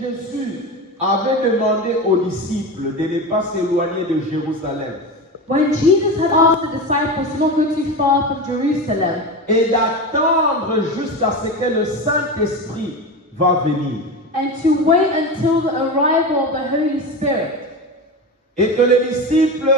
Jésus avait demandé aux disciples de ne pas s'éloigner de Jérusalem when Jesus had asked the disciples to not go too far from Jerusalem et d'attendre jusqu'à ce que le Saint-Esprit va venir, and to wait until the arrival of the Holy Spirit, et que les disciples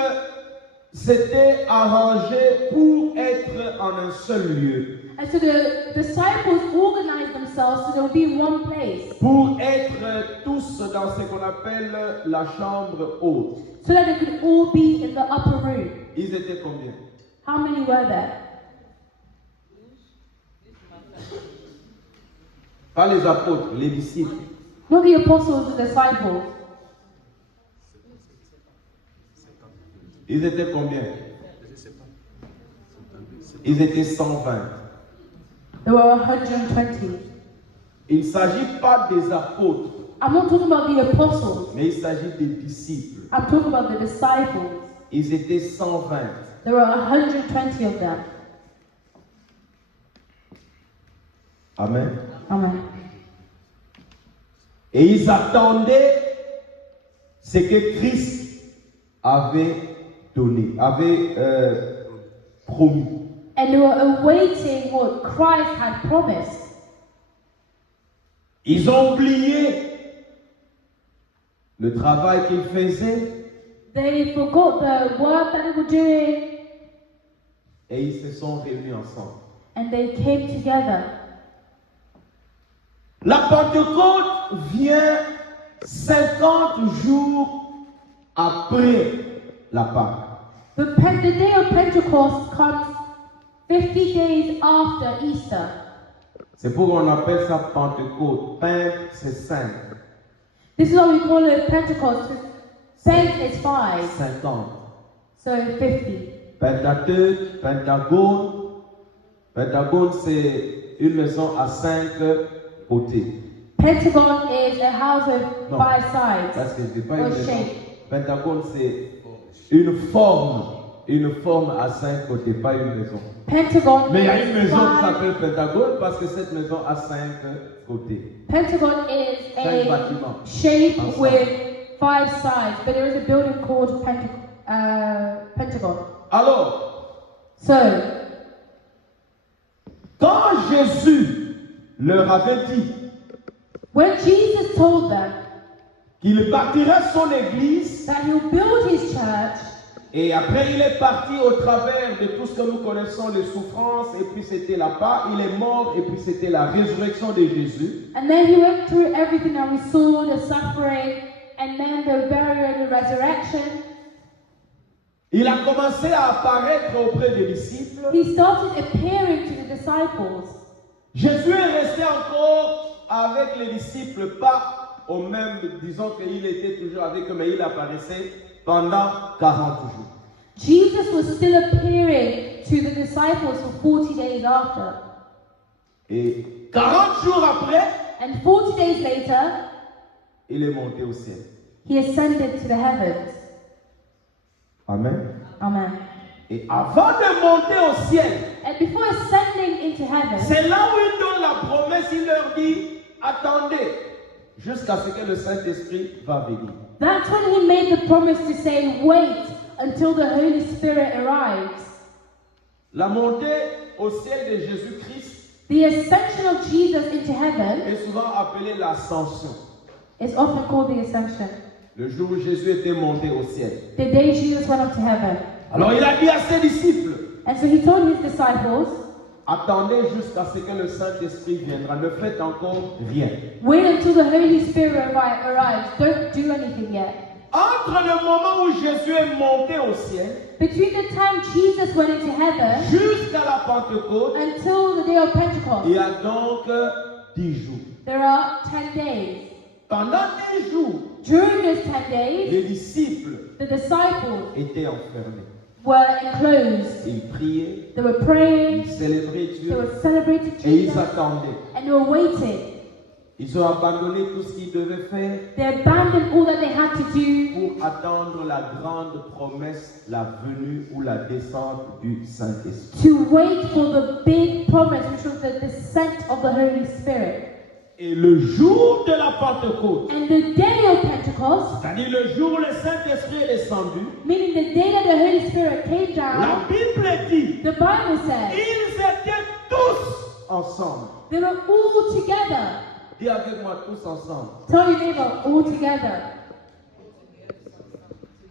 s'étaient arrangés pour être en un seul lieu, and so the disciples organized themselves so they would be in one place, pour être tous dans ce qu'on appelle la chambre haute. so that they could all be in the upper room. Ils étaient combien? How many were there? Pas les apôtres, les disciples. Not the apostles, the disciples. Ils étaient combien? Ils étaient 120. There were 120. Il ne s'agit pas des apôtres, I'm not talking about the apostles. mais il s'agit des disciples. I'm talking about the disciples. Ils étaient 120. There were 120 of them. Amen. Amen. Et ils attendaient ce que Christ avait donné, avait promis. And they were awaiting what Christ had promised. Ils ont oublié le travail qu'ils faisaient They forgot the work that they were doing et ils se sont réunis ensemble. and they came together. La Pentecôte vient 50 jours après la Pâque. The day of Pentecost comes 50 days after Easter. C'est pourquoi on appelle ça Pentecôte. Pente, c'est 5. This is why we call it Pentecost. Pent is 5, 50. so 50. Pentateuque, Pentagone. Pentagone, c'est une maison à 5 côtés. Pentagon is a house of Non. 5 sides. Parce que c'est pas une Or maison. shape. Pentagone, c'est une forme à 5 côtés, pas une maison. Pentagon Mais il y a une is maison qui five. s'appelle Pentagone parce que cette maison a 5 côtés. Pentagon is 5 a bâtiments. shape Ensemble. with 5 sides, but there is a building called Pentagon. Alors, So, quand Jésus leur avait dit when Jesus told them qu'il bâtirait son église, that he'll build his church, et après il est parti au travers de tout ce que nous connaissons, les souffrances, et puis c'était la Pâque, il est mort, et puis c'était la résurrection de Jésus. and then he went through everything that we saw, the suffering, and then the burial and the resurrection. Il a commencé à apparaître auprès des disciples. He started appearing to the disciples. Jésus est resté encore avec les disciples, pas au même, disons qu'il était toujours avec eux, mais il apparaissait pendant 40 jours. Jesus was still appearing to the disciples for 40 days after. Et 40 jours après, And 40 days later, il est monté au ciel. he ascended to the heavens. Amen. Amen. Et avant de monter au ciel, And before ascending into heaven, c'est là où il donne la promesse, il leur dit, attendez, jusqu'à ce que le Saint-Esprit va venir. that's when he made the promise to say, wait until the Holy Spirit arrives. La montée au ciel de Jésus-Christ The ascension of Jesus into heaven est souvent appelée l'ascension. is often called the ascension. Le jour où Jésus était monté au ciel. The day Jesus went up to heaven. Alors il a dit à ses disciples, And so he told his disciples, attendez jusqu'à ce que le Saint-Esprit viendra, ne faites encore rien. wait until the Holy Spirit arrives. Don't do anything yet. Entre le moment où Jésus est monté au ciel Between the time Jesus went into heaven jusqu'à la Pentecôte, until the day of Pentecost, il y a donc 10 jours. there are 10 days. Pendant 10 jours, During those 10 days, les disciples the disciples étaient enfermés. were enclosed. Ils priaient, They were praying, ils célébraient they Dieu were celebrating et ils Jesus, attendaient. and they were waiting. Ils ont abandonné tout ce qu'ils devaient faire They abandoned all that they had to do pour attendre la grande promesse, la venue ou la descente du Saint-Esprit. to wait for the big promise, which was the descent of the Holy Spirit. Et le jour de la Pentecôte, and the day of Pentecost, c'est-à-dire le jour où le Saint-Esprit est descendu, meaning the day that the Holy Spirit came la down, Bible dit, the Bible says ils étaient tous ensemble. they were all together. Dis avec moi, tous ensemble. Tell your neighbor, all together.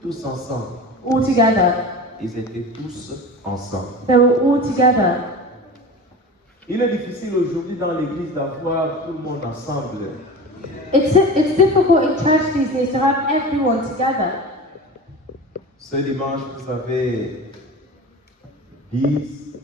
Tous ensemble. All together. Ils étaient tous ensemble. They were all together. Il est difficile aujourd'hui dans l'église d'avoir tout le monde ensemble. It's difficult in church these days to have everyone together. Ce dimanche, vous avez 10.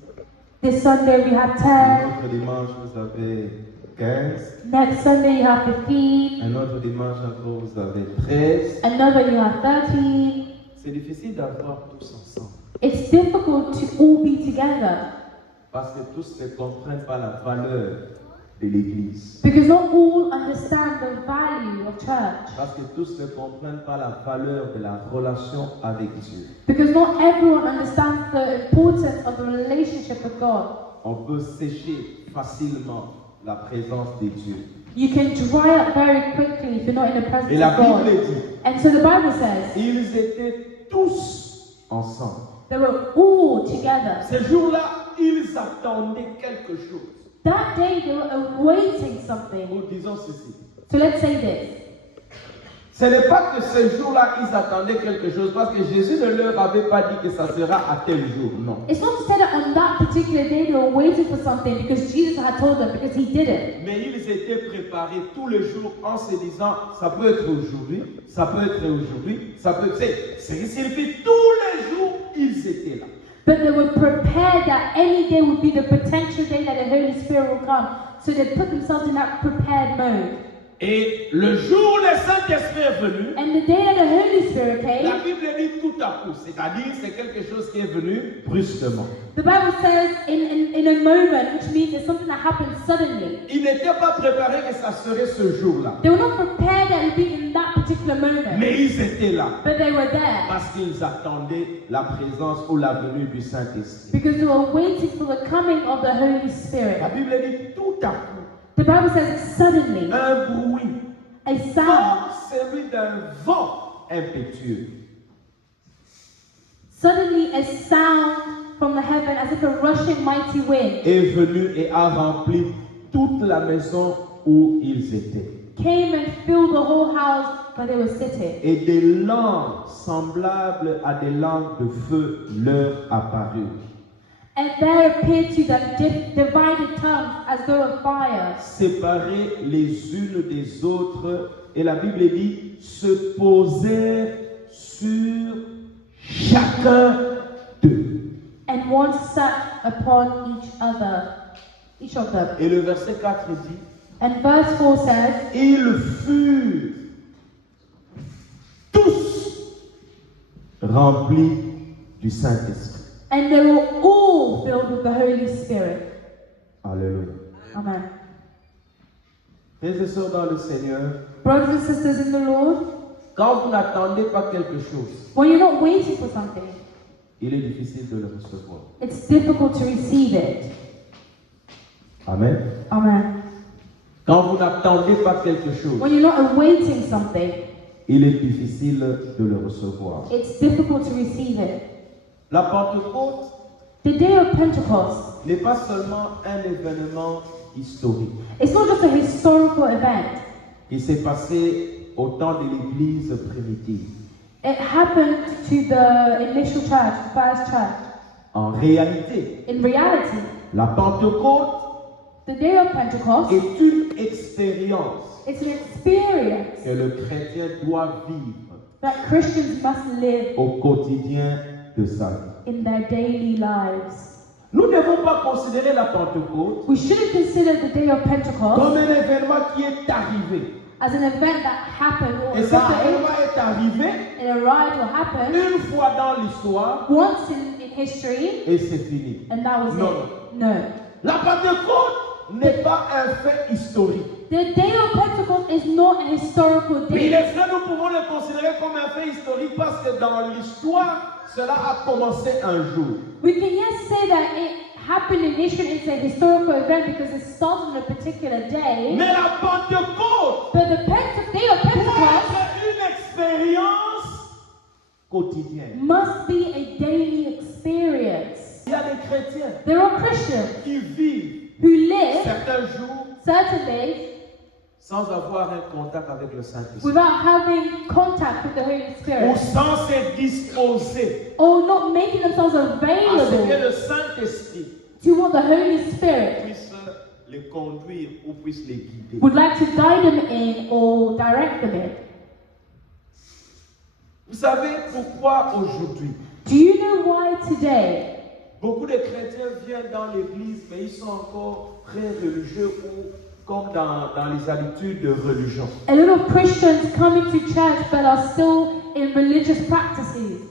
This Sunday we have 10. Un autre dimanche, vous avez 15. Next Sunday you have 15. Un autre dimanche encore, vous avez 13. Another you have 13. C'est difficile d'avoir tous ensemble. It's difficult to all be together Parce que tous ne comprennent pas la valeur de l'église. because not all understand the value of church. Parce que tous ne comprennent pas la valeur de la relation avec Dieu. Because not everyone understands the importance of the relationship with God. On peut sécher facilement la présence de Dieu. You can dry up very quickly if you're not in the presence Et la of God. Bible dit, And so the Bible says ils étaient tous ensemble. they were all together. Ce jour-là, ils attendaient quelque chose. That day they were awaiting something. Nous disons ceci. So let's say this. Ce n'est pas que ce jour-là, ils attendaient quelque chose, parce que Jésus ne leur avait pas dit que ça sera à tel jour, non. It's not to say that on that particular day they were waiting for something because Jesus had told them, because he did it. Mais ils étaient préparés tous les jours en se disant, ça peut être aujourd'hui, ça peut être aujourd'hui, ça peut être... C'est ce qui signifie tous les jours, ils étaient là. But they were prepared that any day would be the potential day that the Holy Spirit will come. So they put themselves in that prepared mode. Et le jour où le Saint-Esprit est venu, And the day that the Holy Spirit la came, Bible dit tout à coup, c'est-à-dire c'est quelque chose qui est venu brusquement. the Bible says in a moment, which means it's something that happened suddenly. Ils n'étaient pas préparés que ça serait ce jour-là. They were not prepared that it would be in that particular moment. Mais ils étaient là. But they were there. Parce qu'ils attendaient la présence ou la venue du Saint-Esprit. Because they were waiting for the coming of the Holy Spirit. La Bible dit tout à coup, The Bible says suddenly, un bruit a sound, comme celui d'un vent impétueux. suddenly a sound from the heaven as if a rushing mighty wind Est venu et a rempli toute la maison où ils étaient. came and filled the whole house where they were sitting. Et des langues semblables à des langues de feu leur apparurent. And there appeared to them divided tongues as though of fire, Séparées les unes des autres, et la Bible dit, se posèrent sur chacun d'eux. and one sat upon each of them. Et le verset 4 dit, And verse 4 says, ils furent tous remplis du Saint-Esprit. and they were all filled with the Holy Spirit. Alléluia. Amen. Frères et sœurs dans le Seigneur, Brothers and sisters in the Lord, quand vous n'attendez pas quelque chose, when you're not waiting for something, il est difficile de le recevoir. it's difficult to receive it. Amen. Amen. Quand vous n'attendez pas quelque chose, When you're not awaiting something, il est difficile de le recevoir. it's difficult to receive it. La Pentecôte The day of Pentecost, n'est pas seulement un événement historique it's not just a historical event. qui s'est passé au temps de l'Église primitive. It happened to the initial church, the first church. En réalité, In reality, la Pentecôte the day of Pentecost, est une expérience it's an experience que le chrétien doit vivre that Christians must live au quotidien de sa vie. in their daily lives. Nous ne devons pas considérer la Pentecôte We shouldn't consider the day of Pentecost comme un événement qui est arrivé. as an event that happened or Et ça something est arrivé it arrived or happened une fois dans l'histoire once in history et c'est fini. and that was Non. it. No. La Pentecôte n'est pas un fait historique. The day of Pentecost is not a historical Mais day. les frères, nous pouvons le considérer comme un fait historique parce que dans l'histoire, cela a commencé un jour. We can yes say that it happened in Israel, it's a historical event because it started on a particular day. Mais la Pentecôte But the day of doit Pentecost être une expérience quotidienne. must be a daily experience. Il y a des chrétiens There are Christians qui vivent who live certains jours certain days sans avoir un contact avec le Saint-Esprit. without having contact with the Holy Ou Spirit, sans se disposer or not making themselves à ce que available le Saint-Esprit to what the Holy Spirit puisse les conduire ou puisse les guider. would like to guide them in or direct them in. Vous savez pourquoi aujourd'hui Do you know why today beaucoup de chrétiens viennent dans l'église mais ils sont encore très religieux ou comme dans les habitudes de religion? a lot of Christians come into church but are still in religious practices?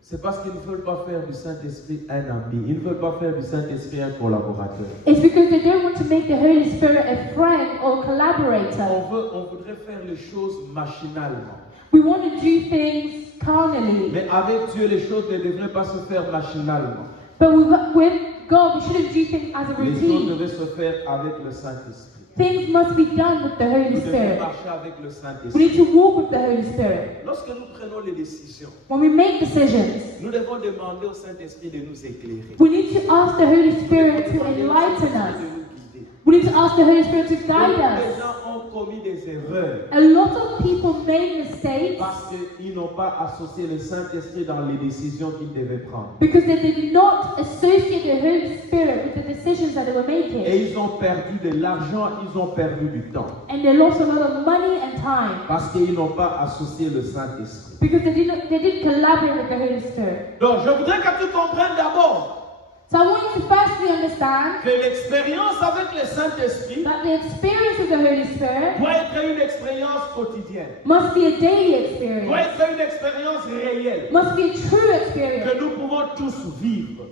C'est parce qu'ils ne veulent pas faire du Saint-Esprit un ami. Ils ne veulent pas faire du Saint-Esprit un collaborateur. It's because they don't want to make the Holy Spirit a friend or collaborator. On voudrait faire les choses machinalement. We want to do things carnally. Mais avec Dieu, les choses ne devraient pas se faire machinalement. But with God, we shouldn't do things as a Les choses routine. devaient se faire avec le Saint-Esprit. Things must be done with the Holy Nous devons Spirit. marcher avec le We Saint-Esprit. need to walk with the Holy Spirit. Lorsque nous prenons les décisions, When we make decisions, nous devons demander au Saint-Esprit de nous éclairer. we need to ask the Holy Spirit to Demander au enlighten Saint-Esprit us. de nous guider. We need to ask the Holy Spirit to guide Beaucoup de us. gens ont commis des erreurs A lot of people made mistakes parce qu'ils n'ont pas associé le Saint-Esprit dans les décisions qu'ils devaient prendre. because they did not associate the Holy Spirit with the decisions that they were making. Et ils ont perdu de l'argent, ils ont perdu du temps. And they lost a lot of money and time Parce qu'ils n'ont pas associé le Saint-Esprit. because they didn't collaborate with the Holy Spirit. Donc, je voudrais que tu comprennes d'abord So I want you to firstly understand que l'expérience avec le Saint-Esprit that the experience of the Holy Spirit doit être une expérience quotidienne, must be a daily doit experience, être une expérience réelle must be a true experience que nous pouvons tous vivre.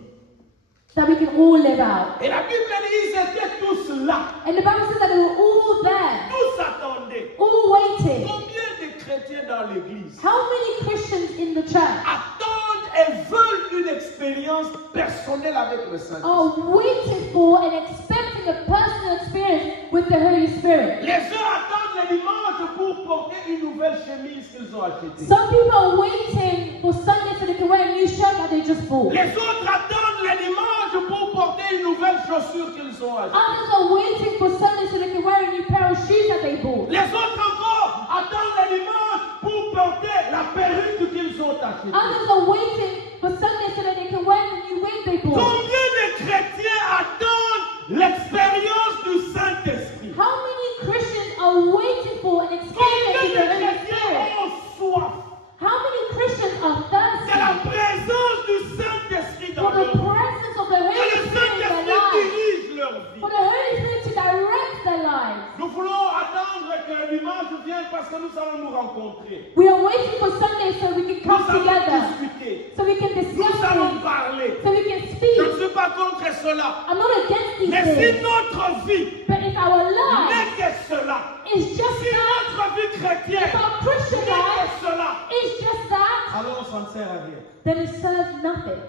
that we can all live out. Et la Bible dit ils étaient tous là, And the Bible says that they were all there, tous attendaient. all waiting. Combien de chrétiens dans l'église How many Christians in the church attendent et veulent une expérience personnelle avec le Saint-Esprit? are waiting for and expecting a personal experience with the Holy Spirit? Les uns attendent le dimanche pour porter une nouvelle chemise qu'ils ont achetée. Some people are waiting for Sunday so they can wear a new shirt that they just bought. Les autres attendent le dimanche pour porter une nouvelle chaussure qu'ils ont achetée. Others are waiting for Sunday so they can wear a new pair of shoes that they bought. Les autres encore attendent le dimanche pour porter la perruque qu'ils ont achetée. Others are waiting for Sunday so that they can wear the new wig they bought. Combien de chrétiens attendent l'expérience du Saint-Esprit? How many Christians are waiting for an experience Combien with de the Holy chrétiens Spirit? ont soif How many Christians are de la thirsty présence du Saint-Esprit dans for the leur vie? presence of the Que Holy le Spirit in their Saint-Esprit lives? dirige leur vie. For the Holy Spirit to direct their lives. Nous voulons attendre que le dimanche vienne parce que nous allons nous rencontrer. We are waiting for Sunday so we can Nous come allons together, discuter. so we can Nous discuss allons things, parler. so we can Je ne speak. suis pas contre cela. I'm not against these Mais si things, notre vie but if our life n'est que cela, is just si that, notre vie chrétienne if our Christian n'est life que cela, is just that, alors on s'en sert à rien. then it serves nothing.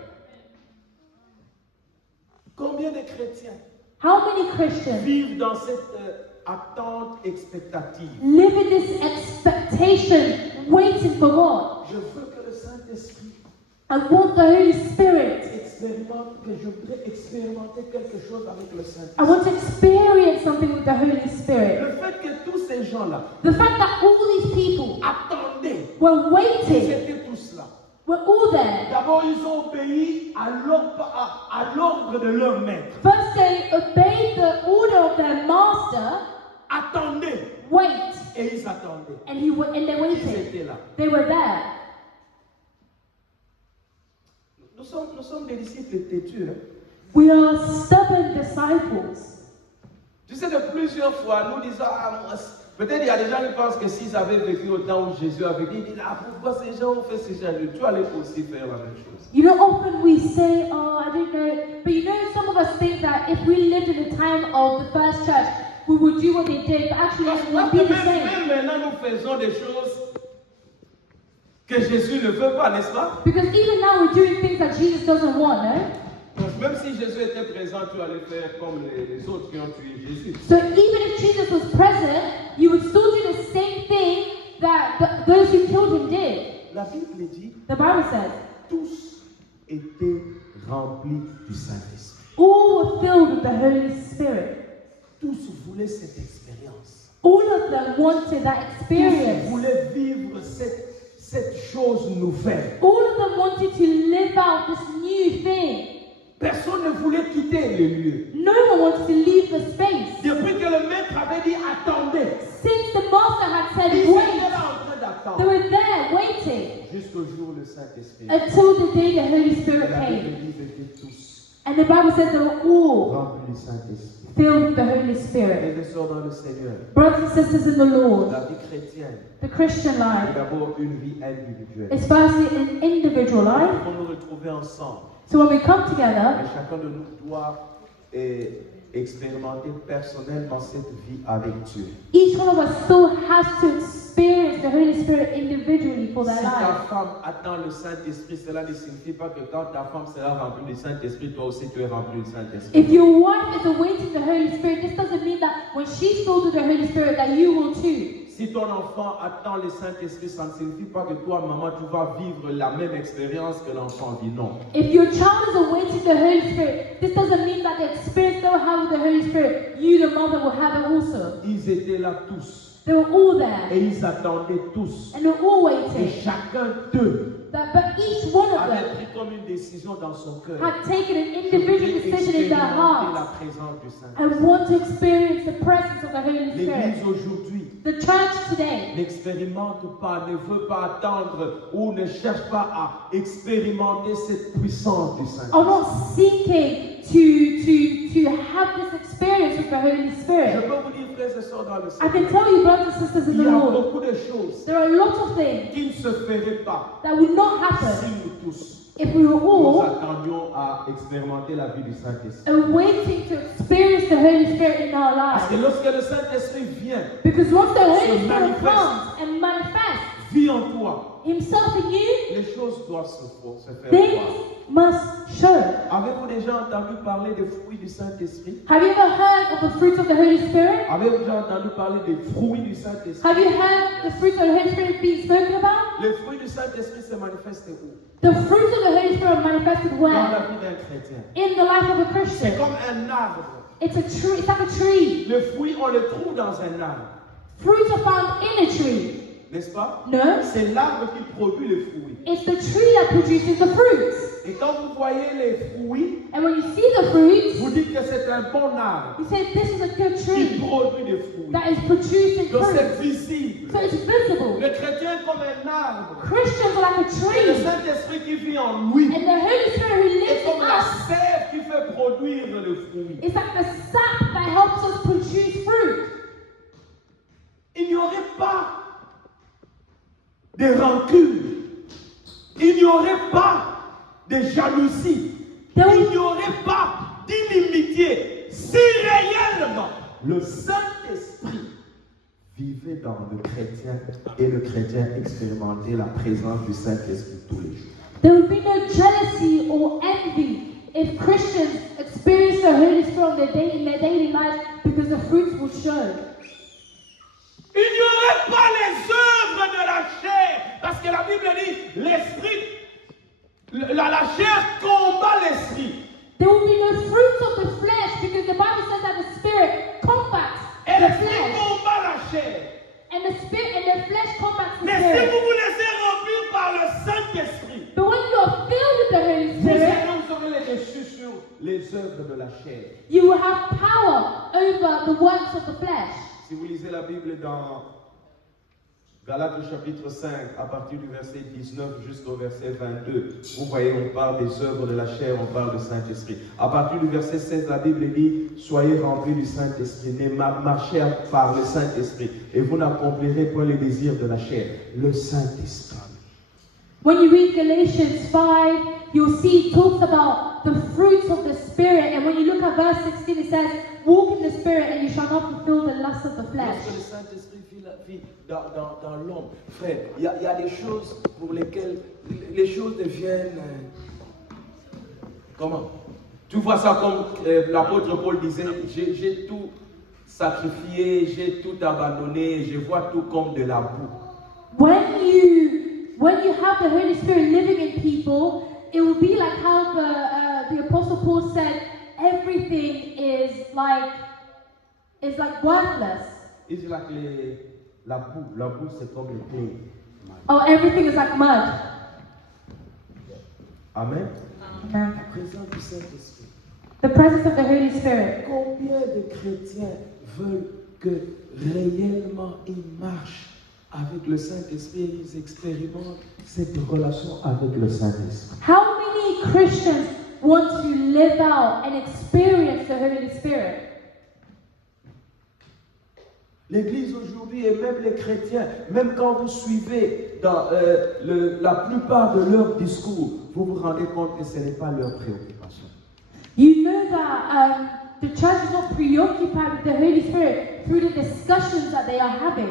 Combien de chrétiens How many Christians vivent dans cette attente expectative? live in this expectation, waiting for what? Je veux que le Saint-Esprit I want the Holy Spirit. expérimente, que je voudrais expérimenter quelque chose avec le I Saint-Esprit. want to experience something with the Holy Spirit. Le fait que tous ces gens-là The fact that all these people attendaient, were ils waiting, étaient tous là. were all there. D'abord, ils ont obéi à l'ordre de leur maître. First, they obeyed the order of their master, Attendez. wait, Et ils attendaient. and they Ils waited. étaient là. They were there. Nous sommes des disciples têtus. Hein? We are stubborn disciples. Tu sais, de plusieurs fois, nous disons, peut-être il y a des gens qui pensent que s'ils avaient vécu au temps où Jésus a vécu, ils disent, pourquoi ces gens ont fait ces choses? Tu allais aussi faire la même chose. You know, often we say, oh, I don't know. But you know, some of us think that if we lived in the time of the first church, we would do what they did. But actually, Parce it would que be the same. même maintenant, nous faisons des choses que Jésus ne veut pas, n'est-ce pas? Because even now we're doing things that Jesus doesn't want, no? Donc, Même si Jésus était présent, tu allais faire comme les autres qui ont tué Jésus. So even if Jesus was present, you would still do the same thing that those who killed him did. La Bible dit, The Bible says, tous étaient remplis du Saint-Esprit. all were filled with the Holy Spirit. Tous voulaient cette expérience. All of them wanted that Tous experience. voulaient vivre cette chose nouvelle. All of them wanted to live out this new thing. Personne ne voulait quitter le lieu. No one wanted to leave the space. Depuis que le maître avait dit attendez, Since the master had ils said étaient wait, là en train they d'attendre. were there waiting Jusqu'au jour où le Saint-Esprit. until the day the Holy Spirit La Bible came. dit qu'ils étaient tous And the Bible says they were all remplis du Saint-Esprit. filled with the Holy Spirit. Frères et sœurs dans le Seigneur, Brothers and sisters in the Lord, la vie chrétienne the Christian est life d'abord une vie individuelle. is firstly an individual life. Nous nous retrouver ensemble. So when we come together, Et chacun de nous doit expérimenter personnellement cette vie avec Dieu. each one of us still has to experience the Holy Spirit individually for their Si ta life. femme attend le Saint-Esprit, cela ne signifie pas que quand ta femme sera remplie du Saint-Esprit, toi aussi tu es rempli du Saint-Esprit. If your wife is awaiting the Holy Spirit, this doesn't mean that when she's filled with the Holy Spirit that you will too. Si ton enfant attend le Saint-Esprit, ça ne signifie pas que toi, maman, tu vas vivre la même expérience que l'enfant vit. Non. If your child is awaiting the Holy Spirit, this doesn't mean that the experience they will have with the Holy Spirit, you, the mother, will have it also. Ils étaient là tous. They were all there, Et ils attendaient tous. and they were all Et waiting. chacun d'eux But each one of avait them pris comme une décision dans son cœur. had taken an Je individual voudrais decision in their expérimenter la heart. présence du I Saint-Esprit. want to experience the presence of the Holy Spirit. L'Église aujourd'hui The church today n'expérimente pas, ne veut pas attendre ou ne cherche pas à expérimenter cette puissance du are Saint-Esprit. not seeking to have this experience with the Holy Je Spirit. peux vous dire, frères et sœurs, dans le I can Seigneur, tell you, brothers and sisters in il the y a Lord, beaucoup de choses there are a lot of things qui ne se feraient pas that would not si happen nous tous if we were nous all attendions à expérimenter la vie du Saint-Esprit. waiting to experience the Holy Spirit in our Parce que lives. lorsque le Saint-Esprit vient, Because once the Holy Se Spirit manifeste. comes and manifests vit en toi, Himself in you, les choses doivent se faire things voir. must show. Avez-vous déjà entendu parler des fruits du Saint-Esprit? Have you ever heard of the fruits of the Holy Spirit? Avez-vous déjà entendu parler des fruits du Saint-Esprit? Have you heard the fruits of the Holy Spirit being spoken about? Les fruits du Saint-Esprit se manifestent où? The fruits of the Holy Spirit are manifested Dans la where? vie d'un chrétien. In the life of a C'est Christian. comme un arbre. It's a tree. It's like a tree. Le fruit, on le trouve dans un arbre. Fruits are found in a tree. N'est-ce pas? No, C'est l'arbre qui produit le fruit. it's the tree that produces the fruits. Et quand vous voyez les fruits, And when you see the fruits, vous dites que c'est un bon arbre you say this is a good qui tree produit des fruits. that is producing Donc fruit. c'est visible. So it's visible. Le chrétien est comme un arbre. Christians are like a Et le tree. Saint-Esprit qui vit en lui And the Holy Spirit who est lives comme in la us sève qui fait produire le fruit. is like the sap that helps us produce fruit. Il n'y aurait pas de rancune. Il n'y aurait pas de jalousie. Il n'y aurait pas d'inimitié si réellement le Saint-Esprit vivait dans le chrétien et le chrétien expérimentait la présence du Saint-Esprit tous les jours. There would be no jealousy or envy if Christians experience the Holy Spirit in their daily lives because the fruits will show. Il n'y aurait pas les œuvres de la chair, parce que la Bible dit l'esprit, la chair combat l'esprit. There will be no fruits of the flesh because the Bible says that the Spirit combats Et the l'esprit flesh. combat la chair. And the Spirit and the flesh combats the Mais si Spirit. vous vous laissez remplir par le Saint-Esprit, But when you are filled with the Holy vous Spirit, aurez les dessus sur les œuvres de la chair. you will have power over the works of the flesh. Si vous lisez la Bible dans Galates chapitre 5, à partir du verset 19 jusqu'au verset 22, vous voyez, on parle des œuvres de la chair, on parle du Saint-Esprit. À partir du verset 16, la Bible dit, soyez remplis du Saint-Esprit, marchez par le Saint-Esprit, et vous n'accomplirez point les désirs de la chair. Le Saint-Esprit. When you read Galatians 5, you'll see it talks about the fruits of the Spirit. And when you look at verse 16, it says, walk in the Spirit and you shall not fulfill the lust of the flesh. Lorsque le Saint-Esprit vit dans l'homme, frère, il y a des choses pour lesquelles les choses deviennent... comment? Tu vois ça comme l'apôtre Paul disait, j'ai tout sacrifié, j'ai tout abandonné, je vois tout comme de la boue. When you have the Holy Spirit living in people, it will be like how the Apostle Paul said, everything is like worthless. It's like la boue. La boue, c'est comme le clay. Oh, everything is like mud. Amen. Amen. La présence du Saint-Esprit. The presence of the Holy Spirit. Combien de chrétiens veulent que réellement ils marchent avec le Saint-Esprit, ils expérimentent cette relation avec le Saint-Esprit? How many Christians want to live out and experience the Holy Spirit? L'Église aujourd'hui et même les chrétiens, même quand vous suivez dans la plupart de leurs discours, vous vous rendez compte que ce n'est pas leur préoccupation. You know that the church is not preoccupied with the Holy Spirit through the discussions that they are having.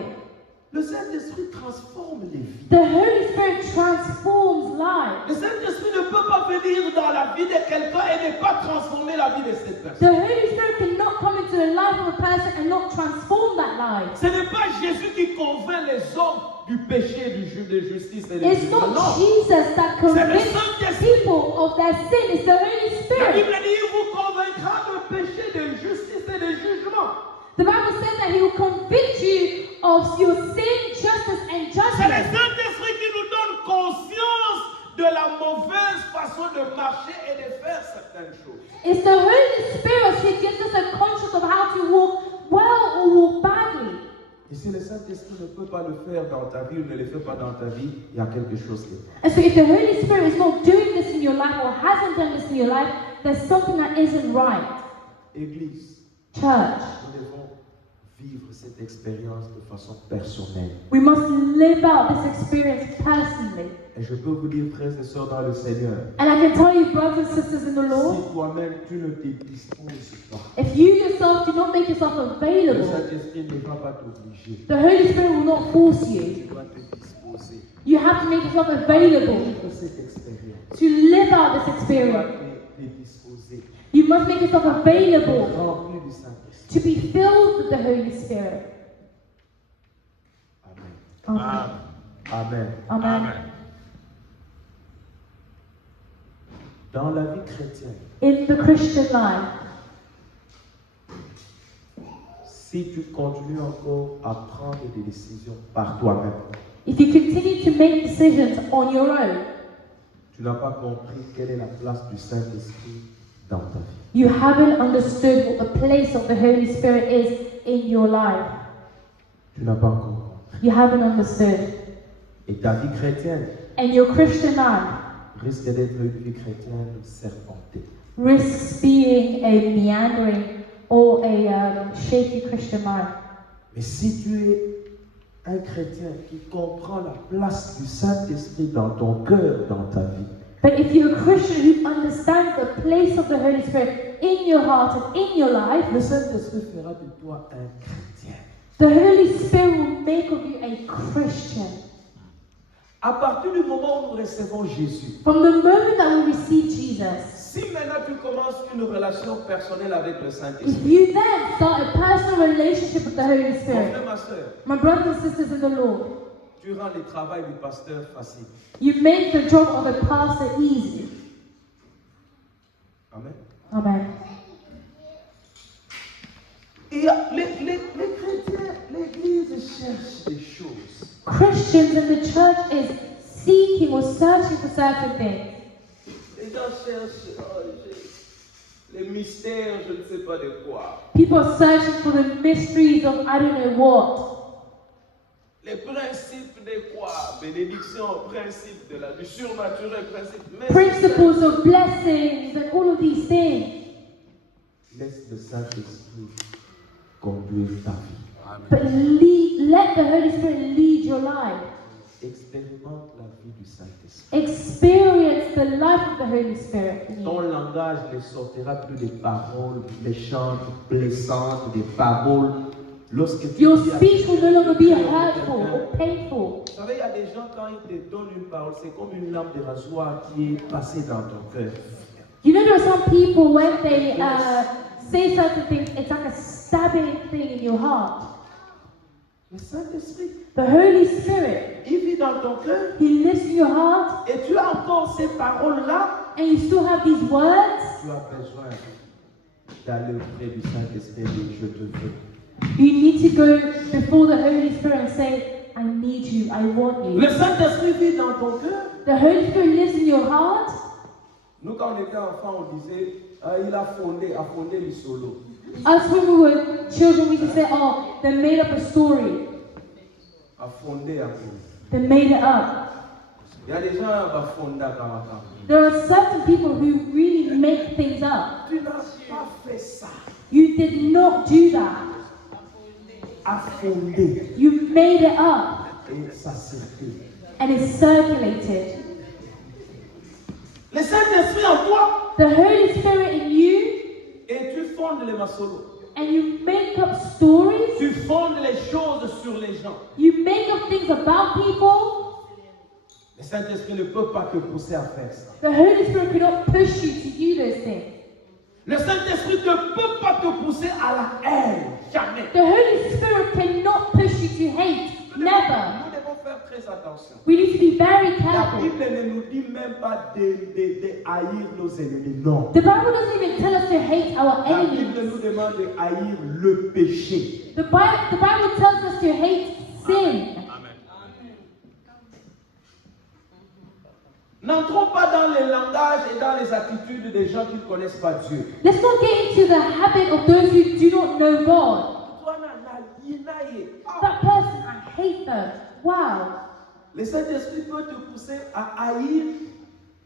Le Saint-Esprit transforme les vies. The Holy Spirit transforms lives. Le Saint-Esprit ne peut pas venir dans la vie de quelqu'un et ne pas transformer la vie de cette personne. The Holy Spirit cannot come into the life of a person and not transform that life. Ce n'est pas Jésus qui convainc les hommes du péché, de justice et de It's jugement. not Non. Jesus that convinces Saint-Esprit. people of their sin. It's the Holy La Spirit. Bible dit il vous convaincra de péché, de justice et de jugement. The Bible says that He will convict you of your sin, justice, and C'est le judgment. Saint-Esprit qui nous donne conscience de la mauvaise façon de marcher et de faire certaines choses. It's the Holy Spirit who gives us a conscience of how to walk well or walk badly. Et si le Saint-Esprit ne peut pas le faire dans ta vie ou ne le fait pas dans ta vie, il y a quelque chose qui est. And so if the Holy Spirit is not doing this in your life or hasn't done this in your life, there's something that isn't right. Église, Church, nous devons vivre cette expérience de façon personnelle. we must live out this experience personally. Et je peux vous dire, frères et sœurs dans le Seigneur, And I can tell you, brothers and sisters in the Lord, si toi-même tu ne te disposes pas, if you yourself do not make yourself le available, Saint-Esprit ne va pas t'obliger. the Holy Spirit will not force you. Tu dois te disposer. You have to make yourself available Vivre cette expérience. to live out this Tu dois experience. te disposer. You must make yourself available Rempli du Saint-Esprit. to be filled with the Holy Spirit. Amen. Amen. Amen. Amen. Dans la vie chrétienne, In the Christian life, si tu continues encore à prendre des décisions par toi-même, if you continue to make decisions on your own, tu n'as pas compris quelle est la place du Saint-Esprit dans ta vie. you haven't understood what the place of the Holy Spirit is in your life. Tu n'as pas encore compris. You haven't understood. Et ta vie chrétienne And your Christian life risque d'être une vie chrétienne serpentée. risks being a meandering or a shaky Christian life. Mais si tu es un chrétien qui comprend la place du Saint-Esprit dans ton cœur, dans ta vie, But if you're a Christian who understands the place of the Holy Spirit in your heart and in your life, le Saint-Esprit fera de toi un chrétien. the Holy Spirit will make of you a Christian. À partir du moment où nous recevons Jésus, From the moment that we receive Jesus, si maintenant tu commences une relation personnelle avec le if Saint-Esprit, you then start a personal relationship with the Holy mon Spirit, frère, ma soeur, my brothers and sisters in the Lord, tu rends le travail du pasteur facile. you make the job of a pastor easy. Amen. Amen. Et les chrétiens, l'Église cherche des choses. Christians in the church is seeking or searching for certain things. Les gens cherchent les mystères, je ne sais pas de quoi. People are searching for the mysteries of I don't know what. Les principes de quoi? Bénédiction, principe du surnaturel, principe. Mais Principles of blessings and all of these things. laisse le Saint-Esprit conduire ta vie. But let the Holy Spirit lead your life. Expérimente la vie du Saint-Esprit. Experience the life of the Holy Spirit in Ton you. langage ne sortira plus des paroles méchantes, blessantes, des paroles. Lorsque tu Your dis à speech will no longer be quelqu'un, hurtful or painful. vous savez, il y a des gens, quand ils te donnent une parole, c'est comme une lame de rasoir qui est passée dans ton cœur. You know, there are some people when they say certain things, it's like a stabbing thing in your heart. Le Saint-Esprit, The Holy Spirit, il vit dans ton cœur He lives in your heart, et tu as encore ces paroles-là. and you still have these words. Tu as besoin d'aller auprès du Saint-Esprit et dire je te veux. You need to go before the Holy Spirit and say, I need you, I want you. Le Saint-Esprit vit dans ton cœur. The Holy Spirit lives in your heart. Nous, quand on était enfants, on disait il a fondé le solo. Us when we were children, we used to say, oh, they made up a story. A fondé à cause. They made it up. Il y a des gens qui ont fondé à Karaka. There are certain people who really make things up. Tu n'as pas fait ça. You did not do that. A fondé. You made it up. Et ça circule. And it's circulated. Le Saint-Esprit en toi. The Holy Spirit in you, Et tu fondes les masolos. and you make up stories. Tu fondes les choses sur les gens. You make up things about people. Le Saint-Esprit ne peut pas te pousser à faire ça. The Holy Spirit cannot push you to do those things. Le Saint-Esprit ne peut pas te pousser à la haine. Jamais. The Holy Spirit cannot push you to hate. Never. Nous devons faire très attention. We need to be very La careful. Bible ne nous dit même pas de haïr nos ennemis. Non. The Bible doesn't even tell us to hate our La Bible enemies. nous demande de haïr le péché. The Bible tells us to hate sin. N'entrons pas dans les langages et dans les attitudes des gens qui ne connaissent pas Dieu. Let's not get into the habit of those who do not know God. That person, I hate them. Wow. Le Saint-Esprit peut te pousser à haïr.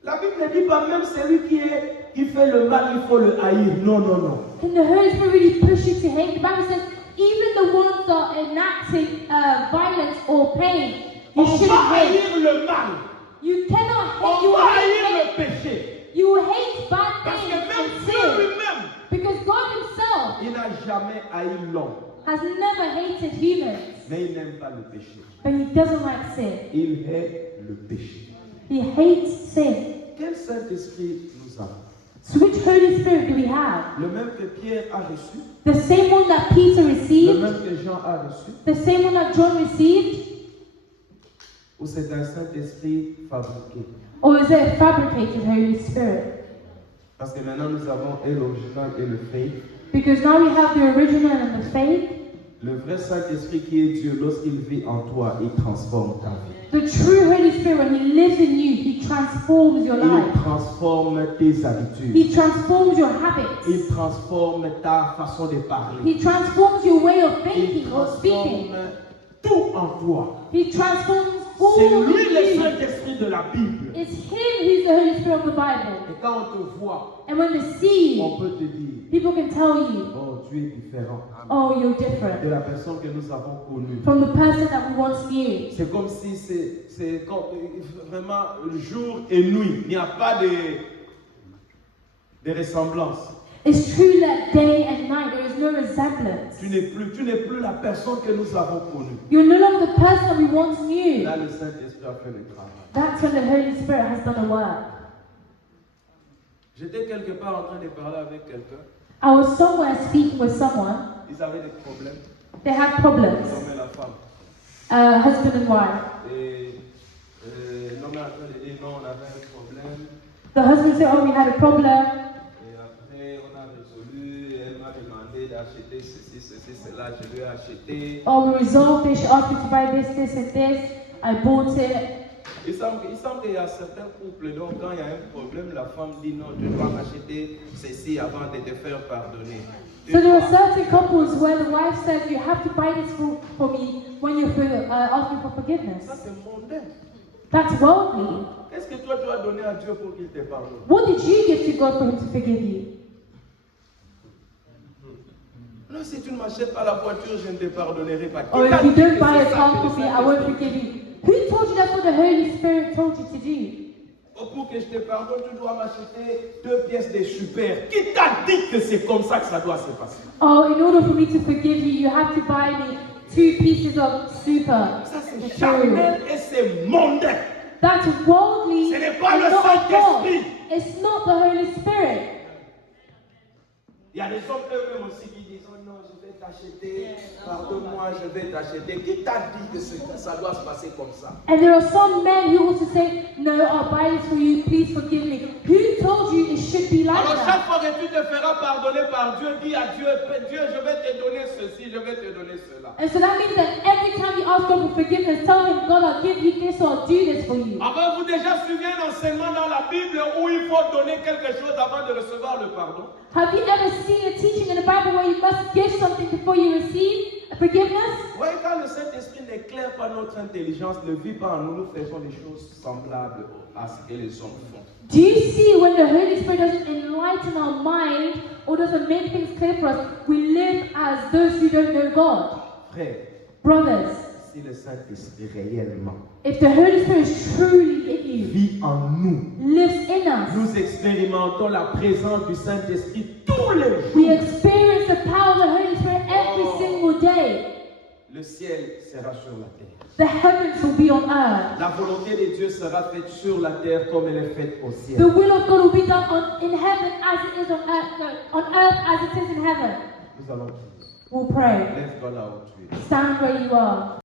La Bible ne dit pas même celui qui fait le mal, il faut le haïr. Non, non, non. Can the Holy Spirit really push you to hate? The Bible says even the ones that are enacting violence or pain, you On shouldn't va hate. haïr le mal. You cannot hate. On You va will haïr hate. le péché. You will hate bad Parce que things même and Dieu sin. lui-même, Because God Himself il n'a jamais haï l'homme. has never hated humans, Mais il n'aime pas le péché. but He doesn't like sin. Il hait le péché. He hates sin. Quel Saint-Esprit nous avons? So which Holy Spirit do we have? Le même que Pierre a reçu, The same one that Peter le received? même que Jean a reçu, The same one that John received? ou c'est un Saint-Esprit fabriqué? Or is it a fabricated Holy Spirit? Parce que maintenant nous avons et l'original et le fake. Because now we have the original and the fake. Le vrai Saint-Esprit qui est Dieu, lorsqu'il vit en toi, il transforme ta vie. The true Holy Spirit, when He lives in you, He transforms your Il life. transforme tes habitudes. He transforms your habits. Il transforme ta façon de parler. He transforms your way of Il thinking or speaking. transforme tout en toi. He transforms C'est all lui le of you. Saint-Esprit de la Bible. It's Him who's the Holy Spirit of the Bible. Et quand on te voit, And when they see on you, peut te dire, people can tell you, oh, tu es différent oh, you're de different la personne que nous avons connue. from the person that we once knew. C'est comme si c'est comme, vraiment jour et nuit. Il n'y a pas de ressemblance. It's true that day and night there is no resemblance. Tu n'es plus la personne que nous avons connue. You're no longer the person that we once knew. Là, le Saint-Esprit a fait le travail. That's when the Holy Spirit has done the work. J'étais quelque part en train de parler avec quelqu'un. I was somewhere speaking with someone. Ils avaient des problèmes, They had problems, l'homme et la femme. husband and wife. Et l'homme est en train de dire non, on avait un problème. The husband said, oh, we had a problem. Et après, on a résolu. Elle m'a demandé d'acheter ceci, cela. Je lui ai acheté. Oh, we resolved it. She asked me to buy this, this, and this. I bought it. Il semble qu'il y a certains couples, donc quand il y a un problème, la femme dit non, tu dois m'acheter ceci avant de te faire pardonner. So there are certain couples where the wife says, you have to buy this for me when you're asking for forgiveness. Ça, c'est mondain. That's worldly. Qu'est-ce que toi, tu as donné à Dieu pour qu'il te pardonne? What did you give to God for Him to forgive you? Non, si tu ne m'achètes pas la voiture, je ne te pardonnerai pas. Or Qui t'a if you dit don't que buy c'est a ça car que le for me, I won't Saint-Esprit forgive you. Who told you that's what the Holy Spirit told you to do? Oh, pour que je te pardonne, tu dois m'acheter 2 pièces de super. Qui t'a dit que c'est comme ça que ça doit se passer? Oh, in order for me to forgive you, you have to buy me 2 pieces of super. Ça, c'est material. charnel et c'est mondain. That's worldly Ce n'est pas and le not of God. Saint-Esprit. It's not the Holy Spirit. Il y a des hommes eux-mêmes aussi qui disent, oh non, je vais t'acheter, pardonne-moi, je vais t'acheter. Qui t'a dit que ça doit se passer comme ça? And there are some men who also say, no, I'll buy this for you, please forgive me. Who told you it should be like Alors that? chaque fois que tu te feras pardonner par Dieu, dis à Dieu, Dieu, je vais te donner ceci, je vais te donner cela. And so that means that every time you ask God for forgiveness, tell him, God, I'll give you this or I'll do this for you. Avez-vous déjà suivi un enseignement dans la Bible où il faut donner quelque chose avant de recevoir le pardon? Have you ever seen a teaching in the Bible where you must give something before you receive forgiveness? Oui, quand le Saint-Esprit n'éclaire pas notre intelligence, ne vit pas en nous, nous faisons des choses semblables à ce que les hommes font. Do you see when the Holy Spirit doesn't enlighten our mind or doesn't make things clear for us, we live as those who don't know God? Frère, Brothers, si le Saint-Esprit réellement if the Holy Spirit is truly in you, vit en nous, lives in us, nous expérimentons la présence du Saint-Esprit tous les we jours. experience the power of the Holy Spirit every single day. Le ciel sera sur la terre. The heavens will be on earth. La volonté de Dieu sera faite sur la terre comme elle est faite au ciel. The will of God will be done in heaven as it is on earth. No, on earth as it is in heaven. Nous allons prier. We'll pray. Lève-toi là où tu es. Stand where you are.